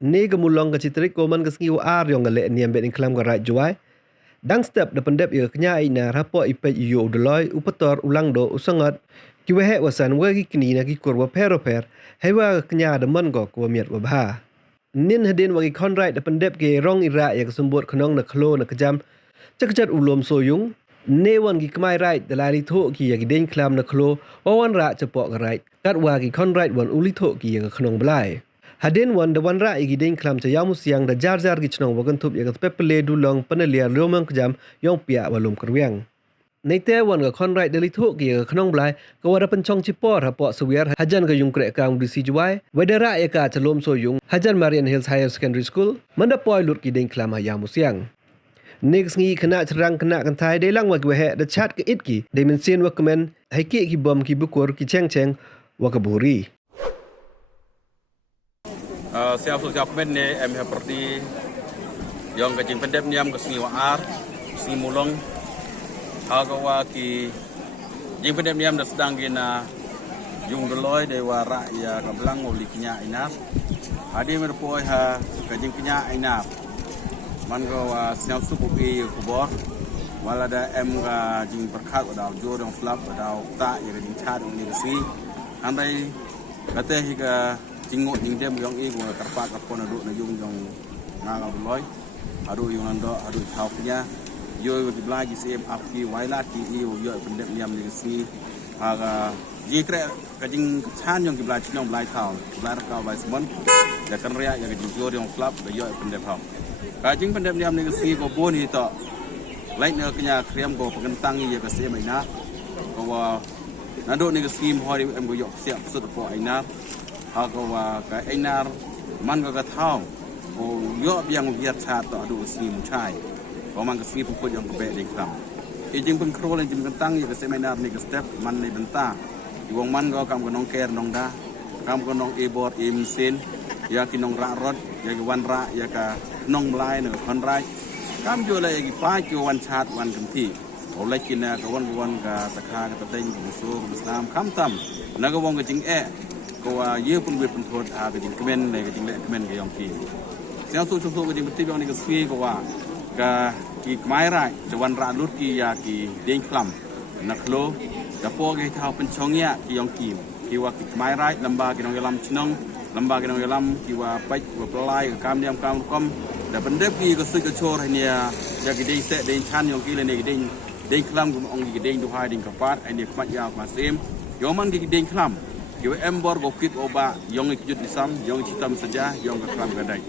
Ni gemulong ke citrik koman ke sengi ar yang galek niam bet iklam ke rat juai. Dang step de pendep ye kenya ina rapo ipet yo udeloi upetor ulang do usangat ki wehe wasan wagi kini na ki kurwa per hewa kenya de mon go ko miet wa bha. Nin hadin wagi konrait de pendep ke rong ira ya kesumbut knong na klo na kejam cakjat ulom soyung ne wan gi kmai right de lali tho ki ya gi den klam na klo wan ra chapok right kat wa gi konrait wan uli tho ki ya knong blai. Hadin wan de wan ra igi ding klam cha yamu siang da jar jar gi chnong wagan thup ya pepele du long panelia lomang kjam yong pia walum kerwiang. Neite wan ga konrai deli thu gi knong blai ko wada penchong chipor ha po suwiar hajan ga yung kre kang disi juai wedera ya ka chalom so yung hajan Marian Hills Higher Secondary School manda poi lut gi ding klam ha yamu siang. Next ngi kena cerang kena kan thai de lang wa gwe he da chat ke it gi dimension wa comment hai ki bom ki bukur ki cheng wa kaburi. Siap men ni seperti yang kecing pendep niam ke sini waar, sini mulong, agawa ki jing pendep niam dah sedang gina yung deloi dewa ya kebelang oleh kenya inas, adi merpoi ha kecing kenya inas, man gawa siap sukupi kubor, walada ga jing berkat wadau jodong flap wadau tak ya kecing chat ni kesi, andai kata hingga jingok jing dem yang ibu terpak kapon aduk na yung ngalau loy adu yung ando adu taupnya yo di belagi sim api wailat ki yo pendek niam ni si aga jikre kajing chan yang di belagi nong belai tau belai kau belai semon ya kan ria ya kajing jor yang flap yo pendek tau kajing pendek niam ni si ko bon hi to lain ne kenya krem ko pengentang ya ke sim ina ko nado ni si mohori em go yo siap sut ko ina agawa ka enar man ga thau o yo biang viat cha to adu sim chai o man ga si pu yang be ding kam e jing pun krol jing kentang ya se menar ni ga step man ni benta i wong man ga kam ga nong ker nong da kam ga nong e bot im sin ya ki nong ra rot ya ki wan ra ya ka nong blai ne kon rai kam jo le ki pa ki wan chat wan kam thi o le ki na ga wan ga ta kha ga ta ding ku so ku islam kam tam na ga wong ga jing ko ye pun we pun thot a ga jing kmen le ga jing le kmen ga yong ki siang so ga jing ti yong ni ga swi ko wa ga ki kmai rai jawan ra lut ki ya ki ding klam na klo ga po ga thau pen chong ya ki yong ki wa ki kmai rai lamba ki nong yalam chnong lamba ki nong yalam ki wa pai wa plai ga kam niam kam kom da pendep ki ga sui ga chor ni ya ki ding se ding chan yong ki le ni ding klam gu ong ki ding du hai ding ka pat ai ni kmat ya ma sim yo man ki ding klam yo embor go kit oba yong ikjut isam yong citam saja yong kram gadai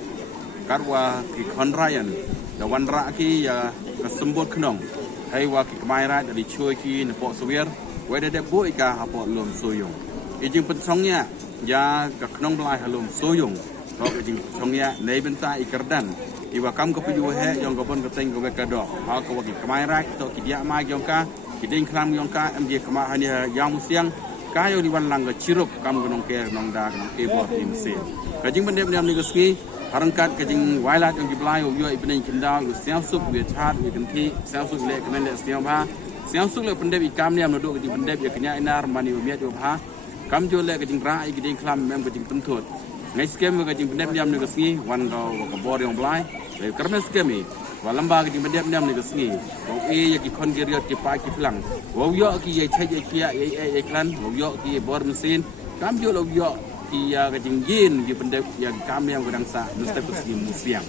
karwa ki konrayan da wanra ki ya kesembut knong hai wa ki kmaira dari choi ki ne po suwer wede de bo ika hapo lom soyong ijing pensongnya ya ka knong blai halom soyong ro ijing pensongnya nei benta ikardan iwa kam ko piyu he yong go bon ko teng go ka do ha ko wa ki kmaira to ki dia ma yong ka ki ding kram yong ka em je kma hanya yang siang kayo di wan lang ga chirup kam gunong ke nong da nong ke bor tim se kajing pendem niam ni geski harangkat kajing wailat yang diblai yo ibne kindau yo siang sup we chat we kenti siang sup le kemen le siang ba siang sup le pendem ikam niam no do kajing pendem ya kenya inar mani miat yo ba kam jo le kajing ra i kiding klam mem kajing tuntut ngai skem kajing pendem niam ni geski wan go ka bor yang blai le karme skemi walamba kajing pendem niam ni geski ko e ya ki kon geriot ki pa ki plang wo yo ki ye chai ye kia ye klan wo yo ki bor mesin kam jo lo yo ki ya kajing yin ki pendek ya kam yang gadang sa mesti pasti musiang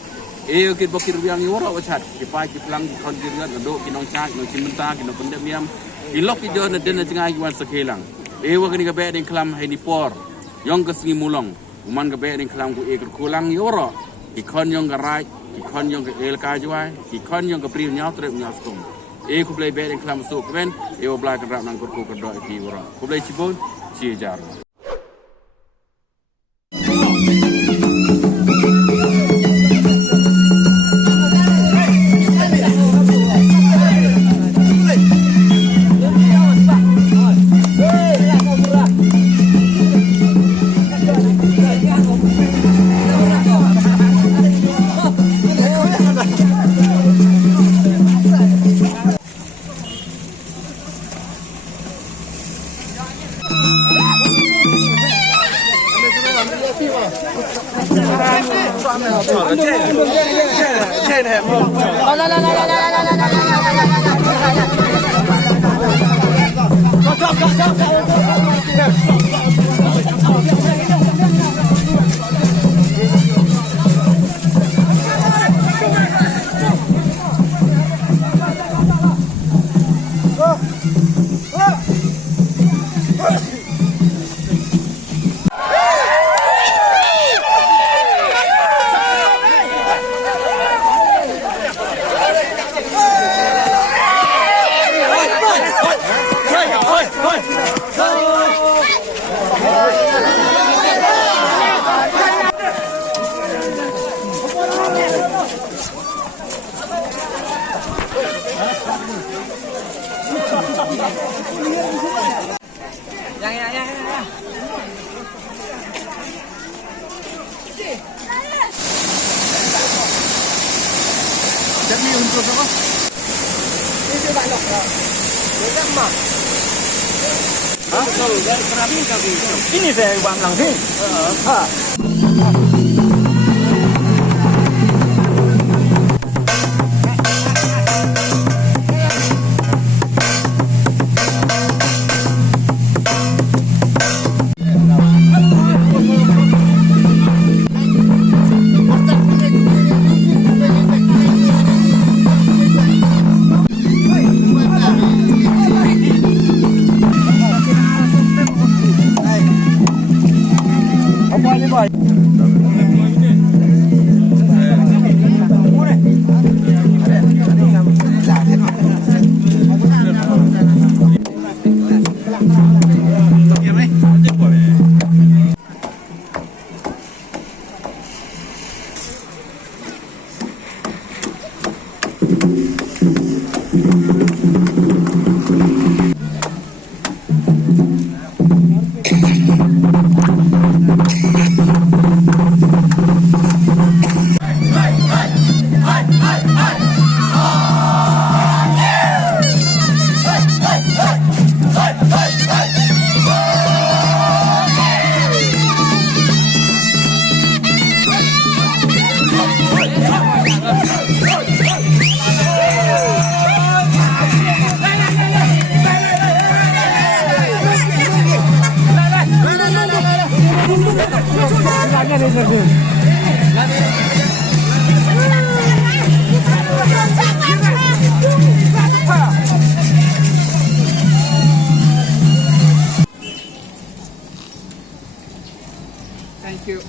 e ki bokir yang yoro wachat ki pa ki plang ki kon geriot ndo ki nong cha no cimenta ki no pendem niam ki lok ki jo na den jengai wan sekelang e wa kini ka be den klam hai ni por yong ka singi mulong uman ka be den klam ku e kulang yoro ki kon yong ka rai ki kon yong ka el ka jwai ki kon yong ka pri nyau tre nyau stum e ku play be den klam so kwen e o bla ka rap nang ko ko do ki wora ku play chibon chi jar Ini saya uang langsung. Thank you.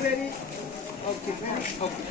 Ready. Okay.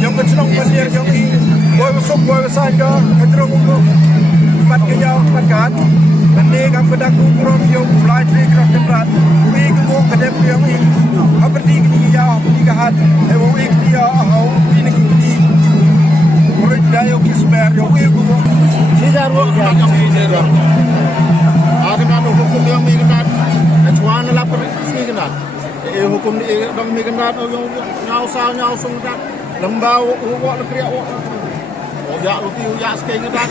yang kecelong pasir yang ini boy masuk boy saja kecelong untuk empat kaya empat kat ini kami berdaku kurang yang mulai dari kerak kerat ini kemuk kedep yang ini apa di kini ya di kahat ewo ik dia hau ini kini murid dayo kismer yang ini kemuk Sijar wo ya. ada kan hukum yang mengenat acuan lapor sini kenal hukum dong mengenat yang nyau sung lembau uwak lekriak uwak ya luti ya sekali ngedat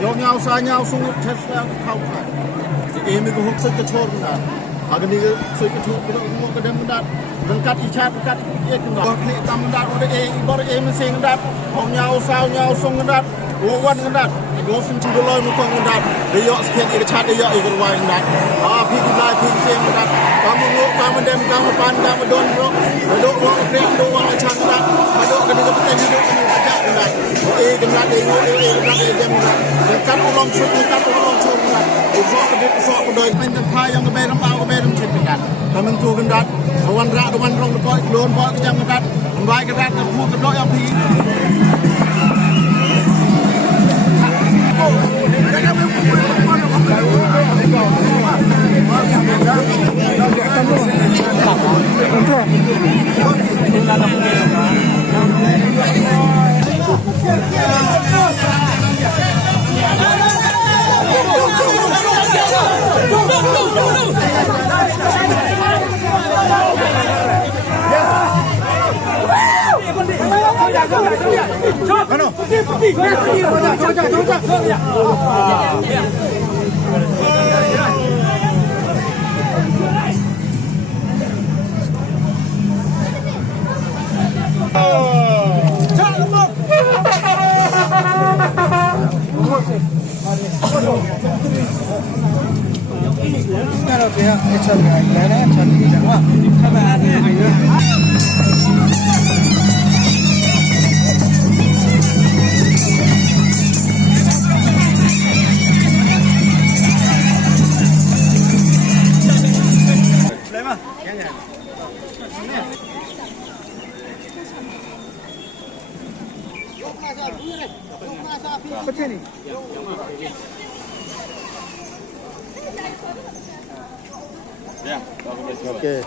yo nyau sung tes kau kan ini ko huk sekte chor na agar ni soi ke chor ko kedem ngedat lengkat icat lengkat ye kenal ni tam ngedat ode bor mesin ngedat nyau sung ngedat uwan ngedat go sin tu doloi mo kong ngedat de yo sekali ke chat de yo ko wai ngedat pi lai pi sem ngedat kamu dem kamu pan kamu don bro do wo krek do wang chan ngedat do ke ni ko ten do ni ajak ngedat ngedat dem ngedat lengkat ulong chuk ngedat usok kedip usok kedoi penten pai yang keberam pau keberam cit ngedat kamen tu ngedat kawan rak kawan rong lepoi klon poi kejam ngedat mbai ngedat pu kedoi yang pi Kalau dia ekor lainnya cari jawa. Macam ni. Ya, Okey.